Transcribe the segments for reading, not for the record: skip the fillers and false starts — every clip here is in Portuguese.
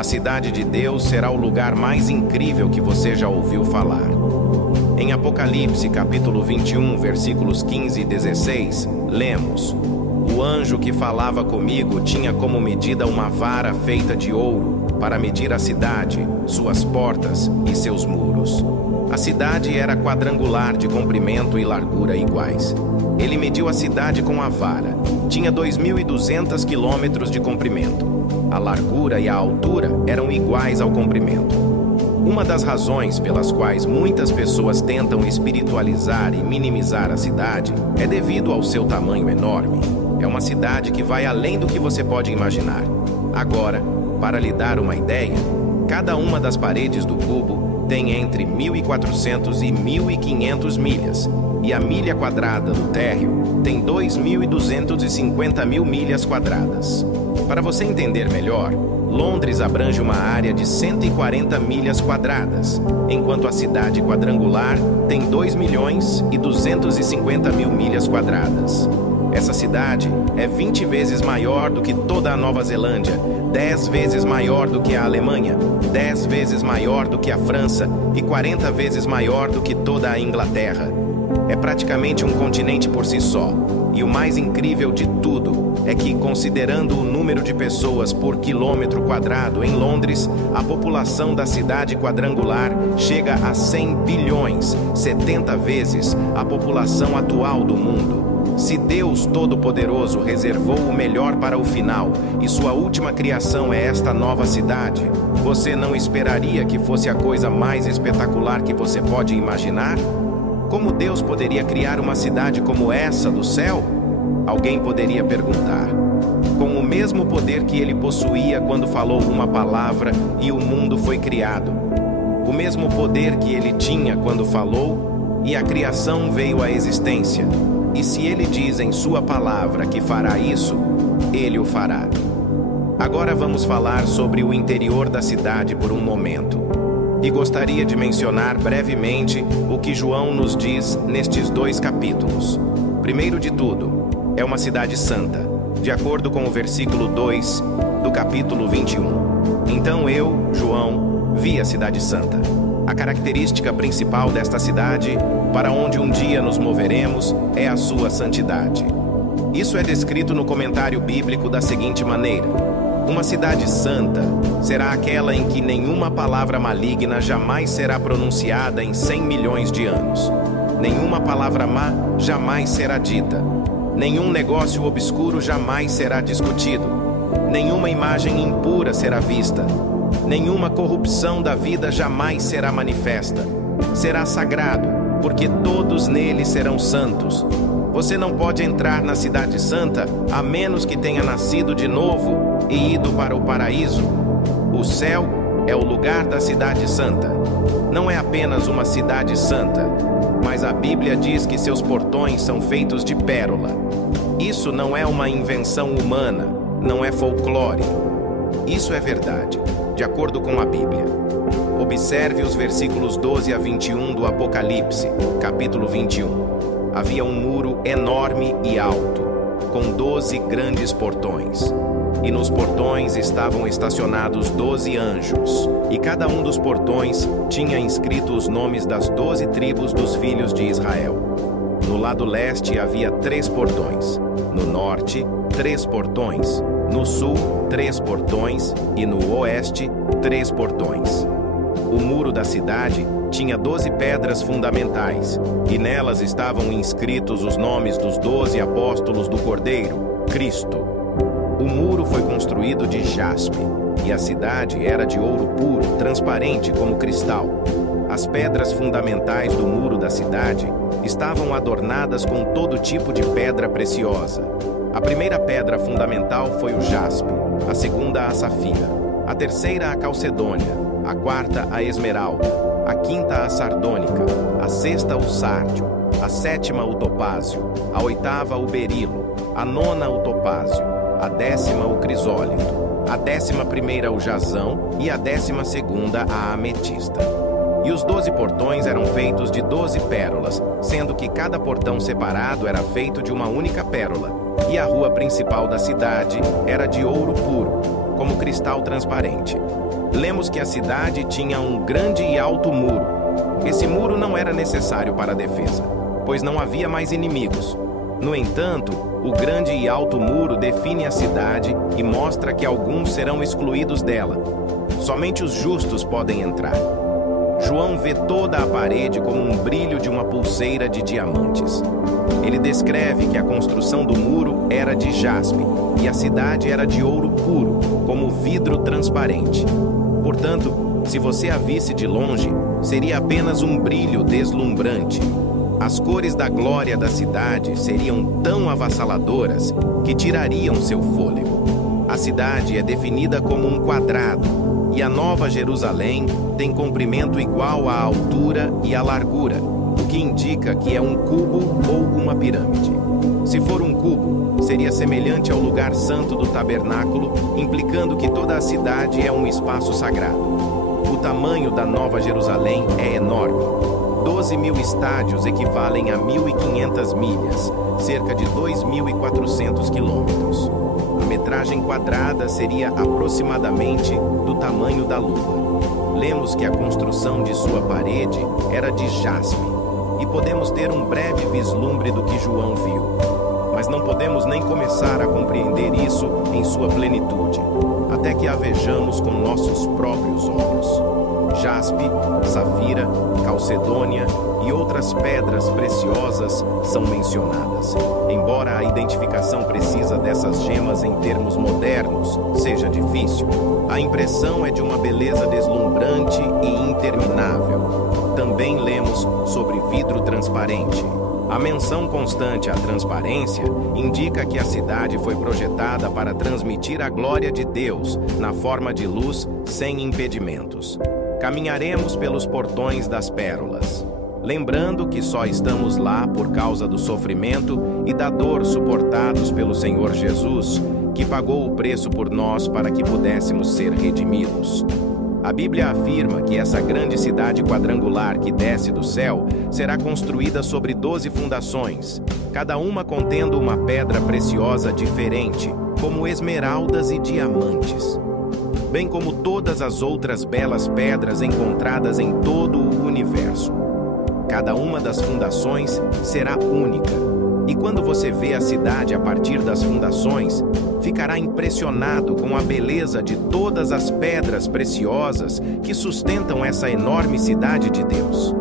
A cidade de Deus será o lugar mais incrível que você já ouviu falar. Em Apocalipse, capítulo 21, versículos 15 e 16, lemos: O anjo que falava comigo tinha como medida uma vara feita de ouro para medir a cidade, suas portas e seus muros. A cidade era quadrangular, de comprimento e largura iguais. Ele mediu a cidade com a vara. Tinha 2.200 quilômetros de comprimento. A largura e a altura eram iguais ao comprimento. Uma das razões pelas quais muitas pessoas tentam espiritualizar e minimizar a cidade é devido ao seu tamanho enorme. É uma cidade que vai além do que você pode imaginar. Agora, para lhe dar uma ideia, cada uma das paredes do cubo tem entre 1.400 e 1.500 milhas, e a milha quadrada do térreo tem 2.250 mil milhas quadradas. Para você entender melhor, Londres abrange uma área de 140 milhas quadradas, enquanto a cidade quadrangular tem 2.250 mil milhas quadradas. Essa cidade é 20 vezes maior do que toda a Nova Zelândia, 10 vezes maior do que a Alemanha, 10 vezes maior do que a França e 40 vezes maior do que toda a Inglaterra. É praticamente um continente por si só. E o mais incrível de tudo é que, considerando o número de pessoas por quilômetro quadrado em Londres, a população da cidade quadrangular chega a 100 bilhões, 70 vezes a população atual do mundo. Se Deus Todo-Poderoso reservou o melhor para o final e sua última criação é esta nova cidade, você não esperaria que fosse a coisa mais espetacular que você pode imaginar? Como Deus poderia criar uma cidade como essa do céu? Alguém poderia perguntar. Com o mesmo poder que ele possuía quando falou uma palavra e o mundo foi criado. O mesmo poder que ele tinha quando falou e a criação veio à existência. E se ele diz em sua palavra que fará isso, ele o fará. Agora vamos falar sobre o interior da cidade por um momento. E gostaria de mencionar brevemente o que João nos diz nestes 2 capítulos. Primeiro de tudo, é uma cidade santa, de acordo com o versículo 2 do capítulo 21. Então eu, João, vi a cidade santa. A característica principal desta cidade, para onde um dia nos moveremos, é a sua santidade. Isso é descrito no comentário bíblico da seguinte maneira: uma cidade santa será aquela em que nenhuma palavra maligna jamais será pronunciada em 100 milhões de anos. Nenhuma palavra má jamais será dita. Nenhum negócio obscuro jamais será discutido. Nenhuma imagem impura será vista. Nenhuma corrupção da vida jamais será manifesta. Será sagrado, porque todos nele serão santos. Você não pode entrar na cidade santa a menos que tenha nascido de novo e ido para o paraíso. O céu é o lugar da cidade santa. Não é apenas uma cidade santa, mas a Bíblia diz que seus portões são feitos de pérola. Isso não é uma invenção humana, não é folclore. Isso é verdade, de acordo com a Bíblia. Observe os versículos 12 a 21 do Apocalipse, capítulo 21. Havia um muro enorme e alto, com 12 grandes portões. E nos portões estavam estacionados 12 anjos, e cada um dos portões tinha inscrito os nomes das 12 tribos dos filhos de Israel. No lado leste havia 3 portões, no norte 3 portões, no sul 3 portões e no oeste 3 portões. O muro da cidade tinha 12 pedras fundamentais, e nelas estavam inscritos os nomes dos 12 apóstolos do Cordeiro, Cristo. O muro foi construído de jaspe, e a cidade era de ouro puro, transparente como cristal. As pedras fundamentais do muro da cidade estavam adornadas com todo tipo de pedra preciosa. A primeira pedra fundamental foi o jaspe, a segunda a safira, a terceira a calcedônia, a quarta a esmeralda, a quinta a sardônica, a sexta o sárdio, a sétima o topázio, a oitava o berilo, a nona o topázio, a 10ª o crisólito, a 11ª o jasão e a 12ª a ametista. E os 12 portões eram feitos de 12 pérolas, sendo que cada portão separado era feito de uma única pérola, e a rua principal da cidade era de ouro puro, como cristal transparente. lemos que a cidade tinha um grande e alto muro. Esse muro não era necessário para a defesa, pois não havia mais inimigos. No entanto, o grande e alto muro define a cidade e mostra que alguns serão excluídos dela. Somente os justos podem entrar. João vê toda a parede como um brilho de uma pulseira de diamantes. Ele descreve que a construção do muro era de jaspe e a cidade era de ouro puro, como vidro transparente. Portanto, se você a visse de longe, seria apenas um brilho deslumbrante. As cores da glória da cidade seriam tão avassaladoras que tirariam seu fôlego. A cidade é definida como um quadrado, e a Nova Jerusalém tem comprimento igual à altura e à largura, o que indica que é um cubo ou uma pirâmide. Se for um cubo, seria semelhante ao lugar santo do tabernáculo, implicando que toda a cidade é um espaço sagrado. O tamanho da Nova Jerusalém é enorme. 12.000 estádios equivalem a 1.500 milhas, cerca de 2.400 quilômetros. A metragem quadrada seria aproximadamente do tamanho da Lua. Lemos que a construção de sua parede era de jaspe, e podemos ter um breve vislumbre do que João viu. Mas não podemos nem começar a compreender isso em sua plenitude, até que a vejamos com nossos próprios olhos. Jaspe, safira, calcedônia e outras pedras preciosas são mencionadas. Embora a identificação precisa dessas gemas em termos modernos seja difícil, a impressão é de uma beleza deslumbrante e interminável. Também lemos sobre vidro transparente. A menção constante à transparência indica que a cidade foi projetada para transmitir a glória de Deus na forma de luz sem impedimentos. Caminharemos pelos portões das pérolas, lembrando que só estamos lá por causa do sofrimento e da dor suportados pelo Senhor Jesus, que pagou o preço por nós para que pudéssemos ser redimidos. A Bíblia afirma que essa grande cidade quadrangular que desce do céu será construída sobre 12 fundações, cada uma contendo uma pedra preciosa diferente, como esmeraldas e diamantes, bem como todas as outras belas pedras encontradas em todo o universo. Cada uma das fundações será única, e quando você vê a cidade a partir das fundações, ficará impressionado com a beleza de todas as pedras preciosas que sustentam essa enorme cidade de Deus.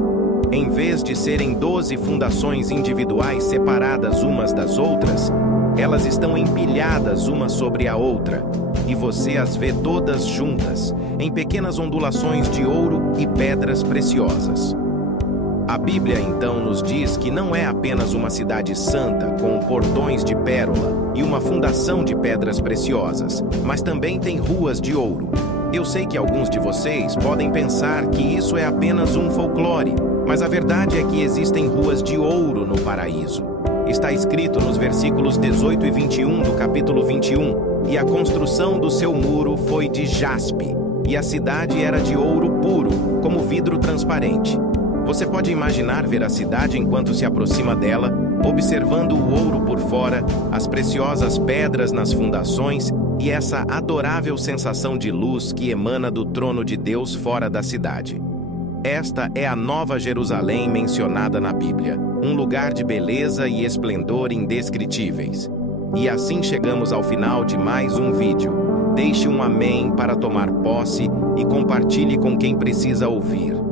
Em vez de serem 12 fundações individuais separadas umas das outras, elas estão empilhadas uma sobre a outra, e você as vê todas juntas, em pequenas ondulações de ouro e pedras preciosas. A Bíblia então nos diz que não é apenas uma cidade santa com portões de pérola e uma fundação de pedras preciosas, mas também tem ruas de ouro. Eu sei que alguns de vocês podem pensar que isso é apenas um folclore, mas a verdade é que existem ruas de ouro no paraíso. Está escrito nos versículos 18 e 21 do capítulo 21, e a construção do seu muro foi de jaspe, e a cidade era de ouro puro, como vidro transparente. Você pode imaginar ver a cidade enquanto se aproxima dela, observando o ouro por fora, as preciosas pedras nas fundações e essa adorável sensação de luz que emana do trono de Deus fora da cidade. Esta é a Nova Jerusalém mencionada na Bíblia, um lugar de beleza e esplendor indescritíveis. E assim chegamos ao final de mais um vídeo. Deixe um amém para tomar posse e compartilhe com quem precisa ouvir.